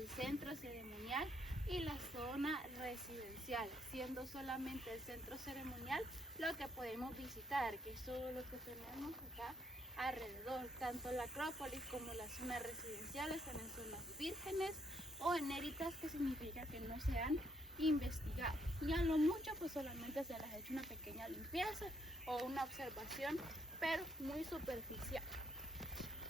el centro ceremonial y la zona residencial, siendo solamente el centro ceremonial lo que podemos visitar, que es todo lo que tenemos acá alrededor. Tanto la Acrópolis como la zona residencial están en zonas vírgenes o enéritas, que significa que no se han investigado. Y a lo mucho pues solamente se les ha hecho una pequeña limpieza o una observación, pero muy superficial.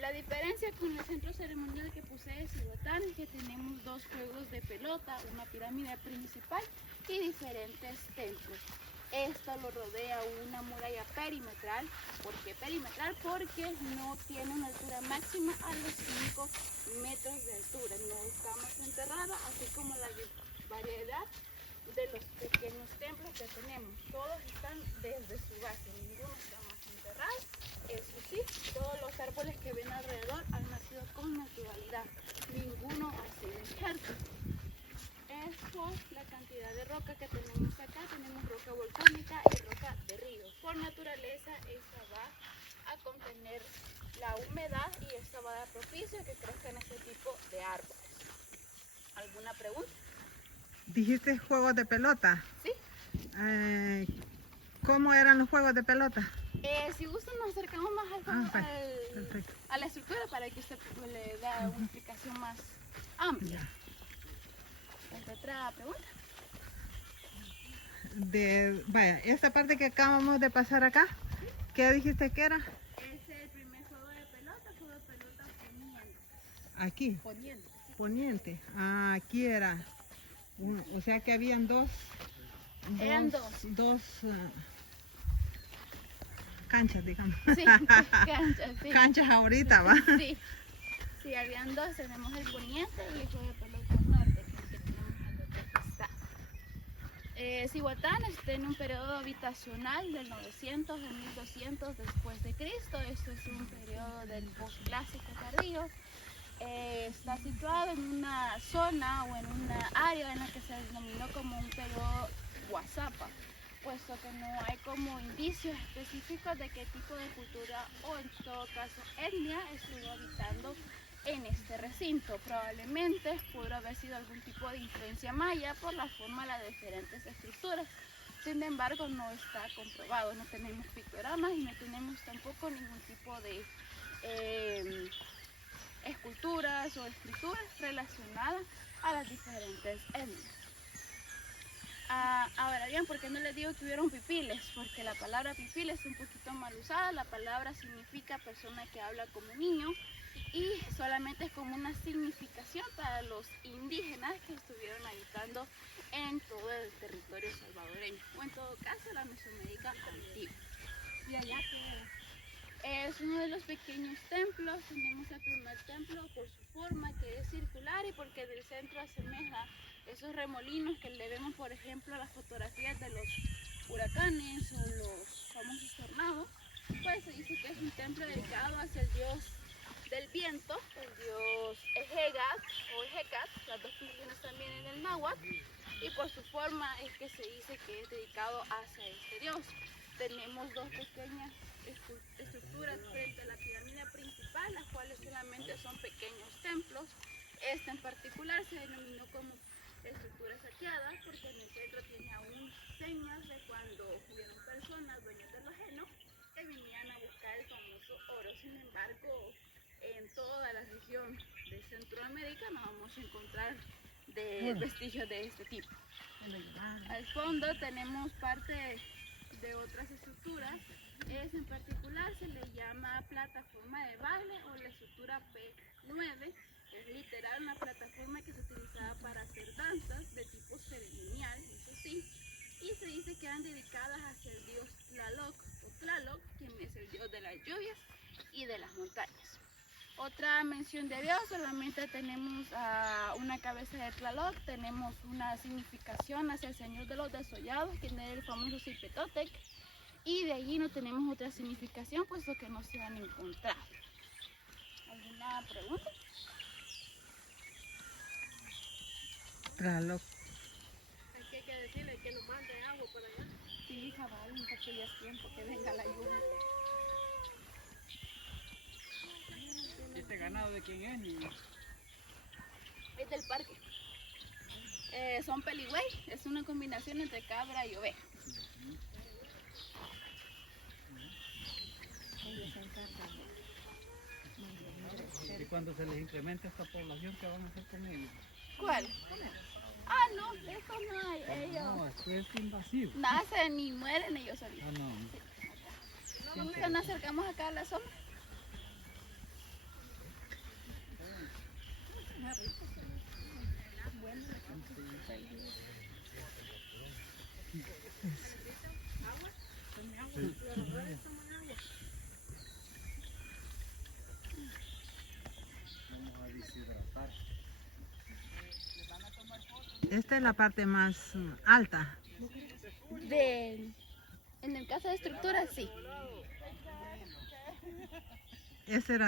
La diferencia con el centro ceremonial que posee Cihuatán es que tenemos dos juegos de pelota, una pirámide principal y diferentes templos. Esto lo rodea una muralla perimetral. ¿Por qué perimetral? Porque no tiene una altura máxima a los 5 metros de altura. No estamos enterrados, así como la variedad de los pequeños templos que tenemos. Todos están desde su base, ninguno está más enterrado. Eso sí, todos los árboles que ven alrededor han nacido con naturalidad, ninguno ha sido injerto. Es por la cantidad de roca que tenemos acá. Tenemos roca volcánica y roca de río. Por naturaleza esta va a contener la humedad y esta va a dar propicio a que crezcan este tipo de árboles. ¿Alguna pregunta? ¿Dijiste juegos de pelota? Sí. ¿Cómo eran los juegos de pelota? Si gustan nos acercamos más a la estructura para que usted le dé una explicación más amplia. ¿Otra pregunta? Vaya, esta parte que acabamos de pasar acá, ¿qué dijiste que era? Es el primer juego de pelota poniente. Aquí. Poniente. Poniente. Ah, aquí era. O sea que habían dos. Eran dos canchas, digamos. Sí, canchas, sí. Canchas ahorita, ¿va? Sí. Sí, habían dos. Tenemos el poniente y el juego de pelota norte, que es el que tenemos al otro costado. Cihuatán está en un periodo habitacional del 900 al 1200 después de Cristo. Esto es un periodo del posclásico tardío. Está situado en una zona o en una área en la que se denominó como un periodo Guazapa, puesto que no hay como indicios específicos de qué tipo de cultura o en todo caso etnia estuvo habitando en este recinto. Probablemente pudo haber sido algún tipo de influencia maya por la forma de las diferentes estructuras. Sin embargo, no está comprobado, no tenemos pictogramas y no tenemos tampoco ningún tipo de esculturas o escrituras relacionadas a las diferentes etnias. Ahora bien, ¿por qué no les digo que hubieron pipiles? Porque la palabra pipil es un poquito mal usada. La palabra significa persona que habla como niño y solamente es como una significación para los indígenas que estuvieron habitando en todo el territorio salvadoreño o en todo caso la Mesoamérica antigua. ¿Y allá qué era? Es uno de los pequeños templos. Tenemos el primer templo por su forma, que es circular, y porque del centro asemeja esos remolinos que le vemos, por ejemplo, a las fotografías de los huracanes o los famosos tornados. Pues se dice que es un templo dedicado hacia el dios del viento, el dios Ejegat o Ejecat, las dos funciones también en el náhuatl, y por su forma es que se dice que es dedicado hacia este dios. Tenemos dos pequeñas estructuras frente a la pirámide principal, las cuales solamente son pequeños templos. Esta en particular se denominó como estructura saqueada porque en el centro tiene aún señas de cuando hubieron personas dueñas de lo ajeno que venían a buscar el famoso oro. Sin embargo, en toda la región de Centroamérica no vamos a encontrar vestigios de este tipo. Al fondo tenemos parte de otras estructuras. En particular se le llama plataforma de baile o la estructura P9. Es literal una plataforma que se utilizaba para hacer danzas de tipo ceremonial, eso sí, y se dice que eran dedicadas hacia el dios Tlaloc o Tlaloc, quien es el dios de las lluvias y de las montañas. Otra mención de Dios, solamente tenemos una cabeza de Tlaloc, tenemos una significación hacia el señor de los desollados, quien era el famoso Cipetotec, y de allí no tenemos otra significación, puesto que no se han encontrado. ¿Alguna pregunta? Tlaloc. Es que hay que decirle que nos mande agua por allá. Sí, cabal, porque ya es tiempo que venga la lluvia. ¿Este ganado de quién es, niño? Es del parque. Son peligüey, es una combinación entre cabra y oveja. Y cuando se les incrementa esta población, ¿qué van a hacer con ellos? ¿Cuál? Ah, no, de eso no hay. Ellos No, esto es invasivo. nacen y mueren ellos solitos. Ah, no. Nunca nos acercamos acá a la sombra. Vamos a deshidratar. Esta es la parte más alta. En el caso de estructura, sí. ¿Ese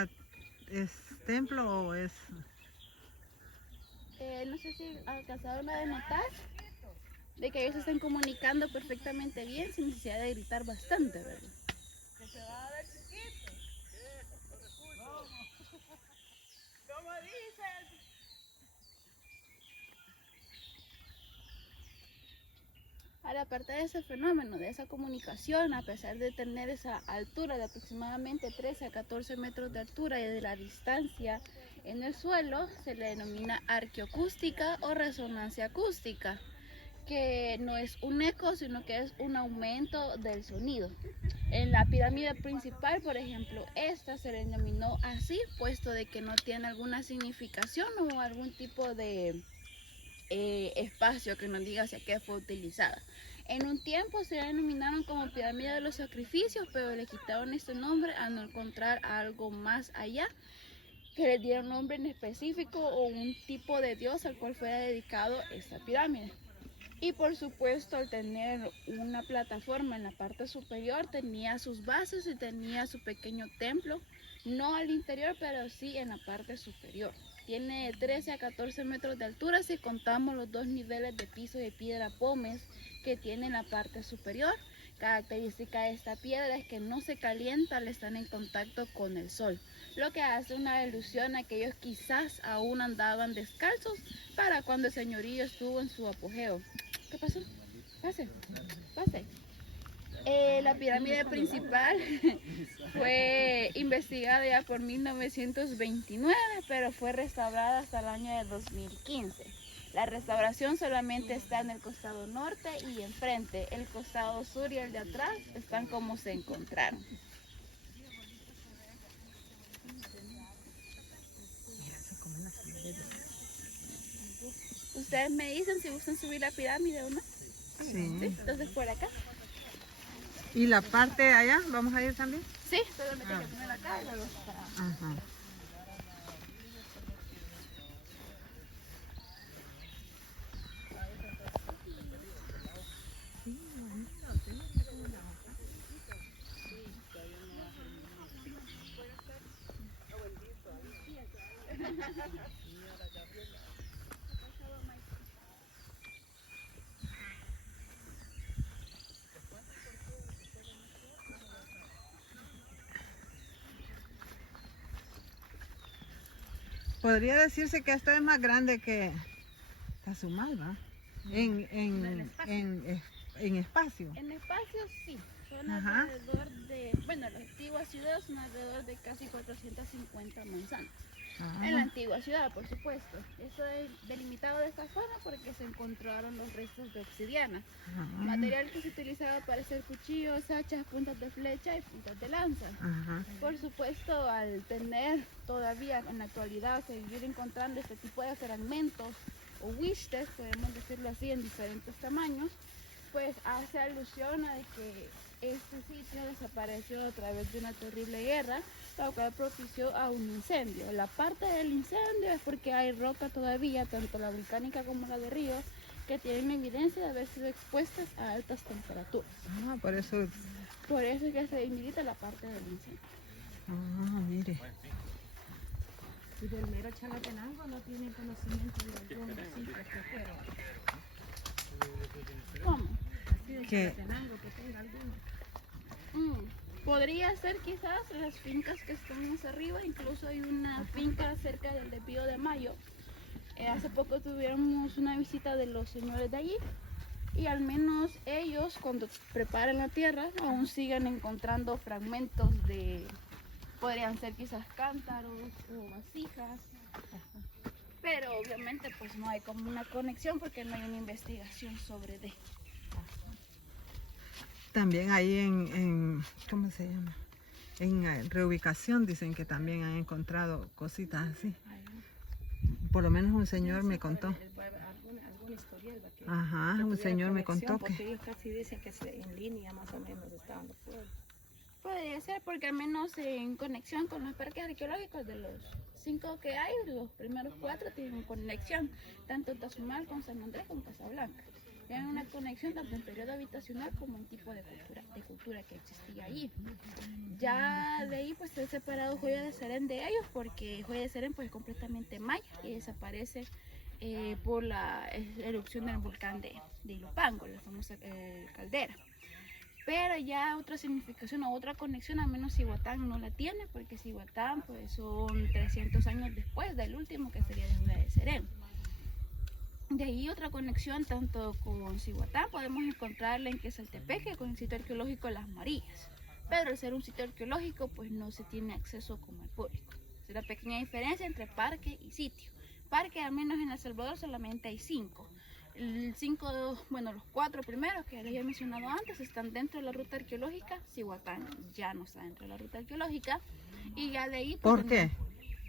es templo o es...? No sé si alcanzaron a denotar de que ellos se están comunicando perfectamente bien sin necesidad de gritar bastante, ¿verdad? Ahora, aparte de ese fenómeno, de esa comunicación, a pesar de tener esa altura de aproximadamente 13 a 14 metros de altura y de la distancia en el suelo, se le denomina arqueoacústica o resonancia acústica, que no es un eco, sino que es un aumento del sonido. En la pirámide principal, por ejemplo, esta se le denominó así, puesto de que no tiene alguna significación o algún tipo de espacio que nos diga hacia qué fue utilizada. En un tiempo se denominaron como pirámide de los sacrificios, pero le quitaron este nombre al no encontrar algo más allá que le diera un nombre en específico o un tipo de dios al cual fuera dedicado esta pirámide. Y por supuesto, al tener una plataforma en la parte superior, tenía sus bases y tenía su pequeño templo, no al interior, pero sí en la parte superior. Tiene 13 a 14 metros de altura si contamos los dos niveles de piso de piedra pómez que tiene en la parte superior. Característica de esta piedra es que no se calienta al estar en contacto con el sol, lo que hace una alusión a que ellos quizás aún andaban descalzos para cuando el señorío estuvo en su apogeo. ¿Qué pasó? Pase, pase. La pirámide principal fue investigada ya por 1929, pero fue restaurada hasta el año de 2015. La restauración solamente está en el costado norte y enfrente. El costado sur y el de atrás están como se encontraron. Ustedes me dicen si gustan subir la pirámide o no. Sí. ¿Sí? Entonces por acá. ¿Y la parte de allá? ¿Vamos a ir también? Sí, solamente hay que poner acá y luego está. Ajá. Podría decirse que esto es más grande que Tazumal, ¿va? En espacio. En espacio sí, son Ajá. alrededor de, bueno, las antiguas ciudades son alrededor de casi 450 manzanas. En la Ah, antigua ciudad, por supuesto. Eso es delimitado de esta forma porque se encontraron los restos de obsidiana, material que se utilizaba para hacer cuchillos, hachas, puntas de flecha y puntas de lanza. ajá. Por supuesto, al tener todavía en la actualidad seguir encontrando este tipo de fragmentos o wishes, podemos decirlo así, en diferentes tamaños, pues hace alusión a que este sitio desapareció a través de una terrible guerra, la cual propició a un incendio. La parte del incendio es porque hay roca todavía, tanto la volcánica como la de río, que tienen evidencia de haber sido expuestas a altas temperaturas. Ah, por eso. Por eso es que se inhibita la parte del incendio. Ah, mire. Y del mero Chalatenango no tienen conocimiento de algunos sitios que fueron. ¿Cómo? Así de ¿Qué? Chalatenango que tenga alguno. Podría ser quizás las fincas que están más arriba, incluso hay una finca cerca del desvío de Mayo, Hace poco tuvimos una visita de los señores de allí y al menos ellos cuando preparan la tierra aún siguen encontrando fragmentos de, podrían ser quizás cántaros o vasijas, pero obviamente pues no hay como una conexión porque no hay una investigación sobre de. También ahí ¿cómo se llama? En reubicación dicen que también han encontrado cositas así. Por lo menos un señor me contó. Alguna historial, ¿va? Ajá, un señor me contó porque que... ellos casi dicen que en línea más o menos estaban los pueblos. Podría ser porque al menos en conexión con los parques arqueológicos de los 5 que hay, los primeros 4 tienen conexión, tanto Tazumal con San Andrés con Casablanca. Tienen una conexión tanto en periodo habitacional como en tipo de cultura que existía allí. Ya de ahí pues se ha separado Joya de Serén de ellos porque Joya de Serén pues es completamente maya y desaparece por la erupción del volcán de Ilopango, la famosa caldera. Pero ya otra significación o otra conexión, al menos Cihuatán no la tiene, porque Cihuatán pues son 300 años después del último que sería de Joya de Serén. De ahí otra conexión tanto con Cihuatán podemos encontrarla en Quesaltepeque con el sitio arqueológico Las Marías. Pero al ser un sitio arqueológico pues no se tiene acceso como al público. Es la pequeña diferencia entre parque y sitio. Parque al menos en El Salvador solamente hay 5. Los 4 primeros que les había mencionado antes están dentro de la ruta arqueológica. Cihuatán ya no está dentro de la ruta arqueológica. Y ya de ahí... ¿Por qué?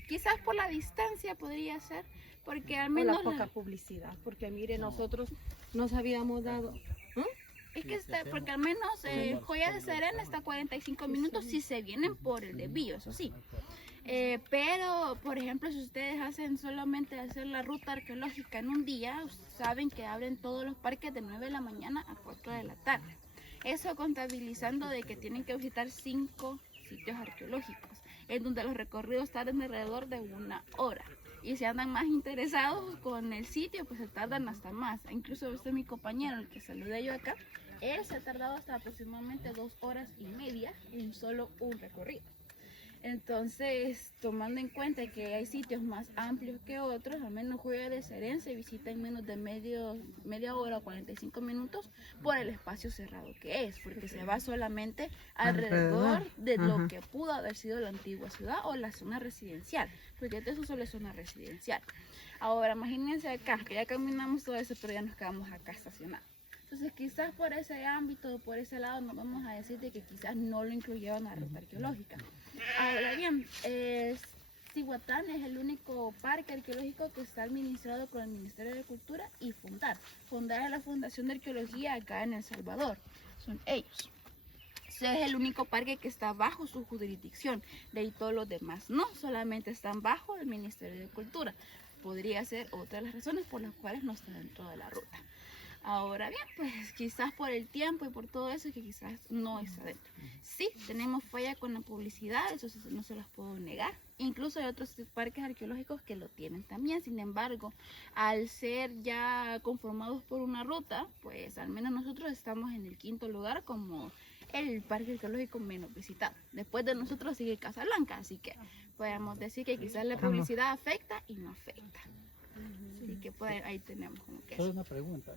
Quizás por la distancia podría ser, porque al Por menos... la poca publicidad, porque mire, nosotros nos habíamos dado... Es que porque al menos Joya de Serén está a 45 minutos si se vienen por el desvío, eso sí. Pero, por ejemplo, si ustedes hacen solamente hacer la ruta arqueológica en un día, saben que abren todos los parques de 9 de la mañana a 4 de la tarde. Eso contabilizando de que tienen que visitar 5 sitios arqueológicos, en donde los recorridos tardan alrededor de 1 hora. Y si andan más interesados con el sitio, pues se tardan hasta más. Incluso este es mi compañero, el que saludé yo acá, él se ha tardado hasta aproximadamente 2 horas y media en solo un recorrido. Entonces, tomando en cuenta que hay sitios más amplios que otros, al menos Joya de Serén se visita en menos de media hora o 45 minutos por el espacio cerrado que es, porque se va solamente alrededor de lo que pudo haber sido la antigua ciudad o la zona residencial, porque eso solo es zona residencial. Ahora, imagínense acá, que ya caminamos todo eso, pero ya nos quedamos acá estacionados. Entonces quizás por ese ámbito, por ese lado, nos vamos a decir de que quizás no lo incluyeron a la ruta arqueológica. Ahora bien, Cihuatán es el único parque arqueológico que está administrado por el Ministerio de Cultura y Fundar. Fundar es la Fundación de Arqueología acá en El Salvador, son ellos. Ese es el único parque que está bajo su jurisdicción, de ahí todos los demás no, solamente están bajo el Ministerio de Cultura. Podría ser otra de las razones por las cuales no está dentro de la ruta. Ahora bien, pues quizás por el tiempo y por todo eso que quizás no está dentro. Sí, tenemos falla con la publicidad, eso no se las puedo negar. Incluso hay otros parques arqueológicos que lo tienen también. Sin embargo, al ser ya conformados por una ruta, pues al menos nosotros estamos en el 5.º lugar como el parque arqueológico menos visitado. Después de nosotros sigue Casablanca, así que podemos decir que quizás la publicidad afecta y no afecta. Así que pues, ahí tenemos como que Solo una pregunta.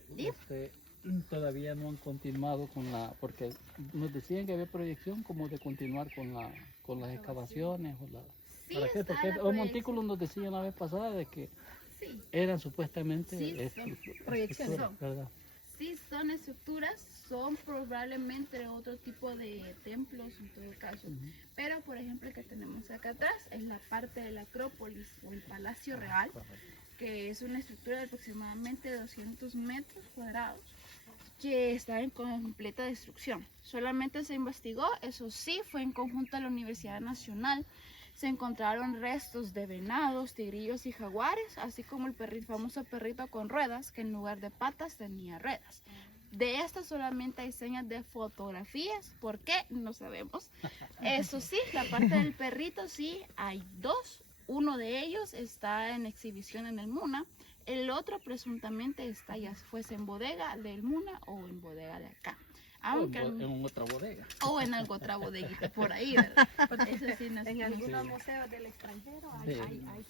Todavía no han continuado con porque nos decían que había proyección como de continuar con las excavaciones o la... Sí, ¿Para qué? Porque un montículo nos decían la vez pasada de que eran supuestamente proyecciones, ¿verdad? Sí, son estructuras, son probablemente otro tipo de templos en todo caso. Pero por ejemplo el que tenemos acá atrás es la parte de la Acrópolis o el Palacio Real, que es una estructura de aproximadamente 200 metros cuadrados que está en completa destrucción. Solamente se investigó, eso sí, fue en conjunto a la Universidad Nacional. Se encontraron restos de venados, tigrillos y jaguares, así como el famoso perrito con ruedas, que en lugar de patas tenía ruedas. De estas solamente hay señas de fotografías, ¿por qué? No sabemos. Eso sí, la parte del perrito sí, hay 2. Uno de ellos está en exhibición en el MUNA, el otro presuntamente está ya fuese en bodega del MUNA o en bodega de acá. Aunque en otra bodega. O en alguna otra bodeguita por ahí, ¿verdad? Eso sí, En algunos museos del extranjero hay.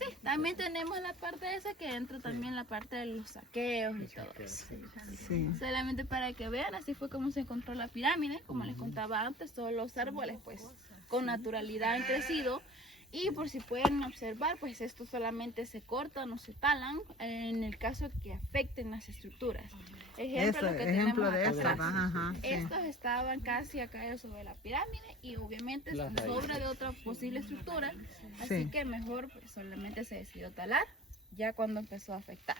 Sí, también tenemos la parte esa que entra también la parte de los saqueos y todo eso. Sí. Solamente para que vean, así fue como se encontró la pirámide, como les contaba antes, todos los árboles pues con naturalidad han crecido. Y por si pueden observar, pues estos solamente se cortan o se talan en el caso que afecten las estructuras. Ejemplo, lo que ejemplo tenemos de acá eso, atrás. ajá, sí. Estos estaban casi acá sobre la pirámide y obviamente Las están sobre raíces. de otra posible estructura, así Sí. que mejor pues, solamente se decidió talar ya cuando empezó a afectar.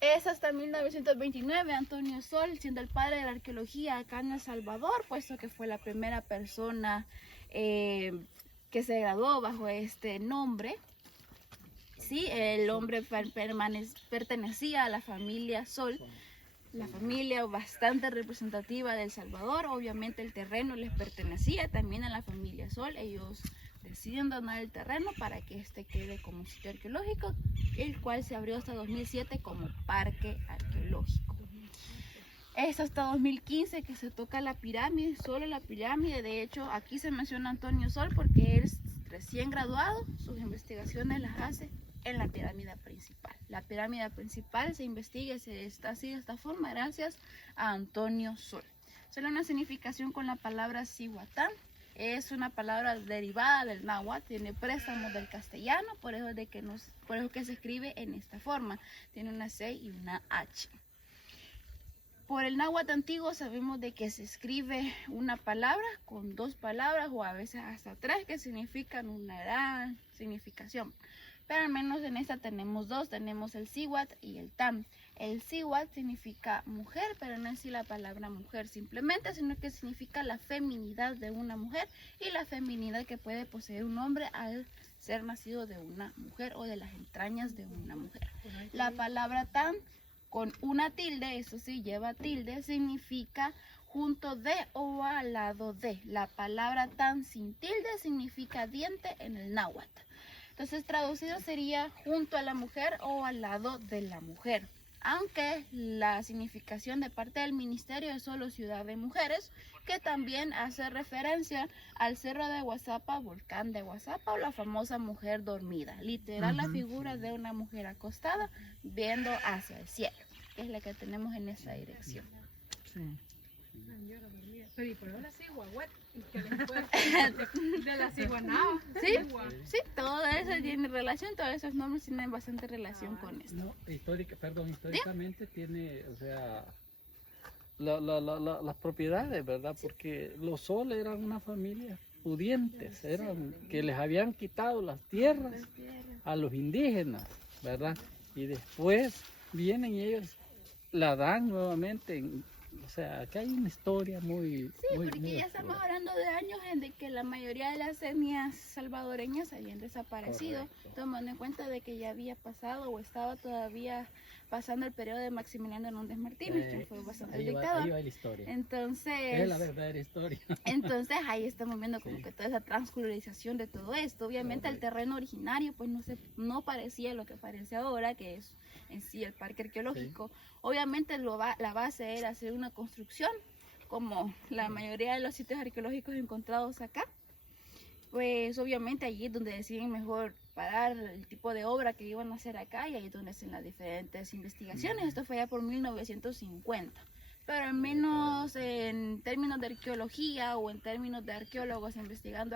Es hasta 1929 Antonio Sol, siendo el padre de la arqueología acá en El Salvador, puesto que fue la primera persona que se graduó bajo este nombre. Sí, el hombre pertenecía a la familia Sol, la familia bastante representativa de El Salvador. Obviamente el terreno les pertenecía también a la familia Sol. Ellos deciden donar el terreno para que este quede como sitio arqueológico, el cual se abrió hasta 2007 como parque arqueológico. Es hasta 2015 que se toca la pirámide, solo la pirámide. De hecho, aquí se menciona Antonio Sol porque él es recién graduado, sus investigaciones las hace en la pirámide principal. La pirámide principal se investiga y se está así de esta forma gracias a Antonio Sol. Solo una significación con la palabra Cihuatán. Es una palabra derivada del náhuatl, tiene préstamos del castellano, por eso que se escribe en esta forma. Tiene una C y una H. Por el náhuatl antiguo sabemos de que se escribe una palabra con dos palabras o a veces hasta tres que significan una gran significación. Pero al menos en esta tenemos dos, tenemos el cihuatl y el tam. El cihuatl significa mujer, pero no es así la palabra mujer simplemente, sino que significa la feminidad de una mujer y la feminidad que puede poseer un hombre al ser nacido de una mujer o de las entrañas de una mujer. La palabra tam con una tilde, eso sí, lleva tilde, significa junto de o al lado de. La palabra tan sin tilde significa diente en el náhuatl. Entonces traducido sería junto a la mujer o al lado de la mujer. Aunque la significación de parte del ministerio es solo ciudad de mujeres, que también hace referencia al cerro de Guazapa, volcán de Guazapa o la famosa mujer dormida. Literal la figura de una mujer acostada viendo hacia el cielo, que es la que tenemos en esa dirección. Sí. Pero y por ahora sí, guaguet, que después de la ciguanaba. Sí, sí, todo eso tiene relación, todos esos nombres tienen bastante relación con esto. No, históricamente tiene, o sea, las propiedades, ¿verdad? Porque los Sol eran una familia pudientes, eran que les habían quitado las tierras a los indígenas, ¿verdad? Y después vienen y ellos la dan nuevamente. O sea, acá hay una historia muy... Sí, muy, porque muy ya estamos hablando de años en de que la mayoría de las etnias salvadoreñas habían desaparecido, tomando en cuenta de que ya había pasado o estaba todavía pasando el periodo de Maximiliano Hernández Martínez, que fue bastante el dictador. Ahí va la historia. Entonces, Es la verdadera historia. entonces ahí estamos viendo como que toda esa transculturización de todo esto. Obviamente el terreno originario pues no parecía lo que parece ahora, que es en sí el parque arqueológico. Sí. Obviamente la base era hacer una construcción, como la mayoría de los sitios arqueológicos encontrados acá. Pues obviamente allí es donde deciden mejor parar el tipo de obra que iban a hacer acá y ahí es donde hacen las diferentes investigaciones. Esto fue ya por 1950. Pero al menos en términos de arqueología o en términos de arqueólogos investigando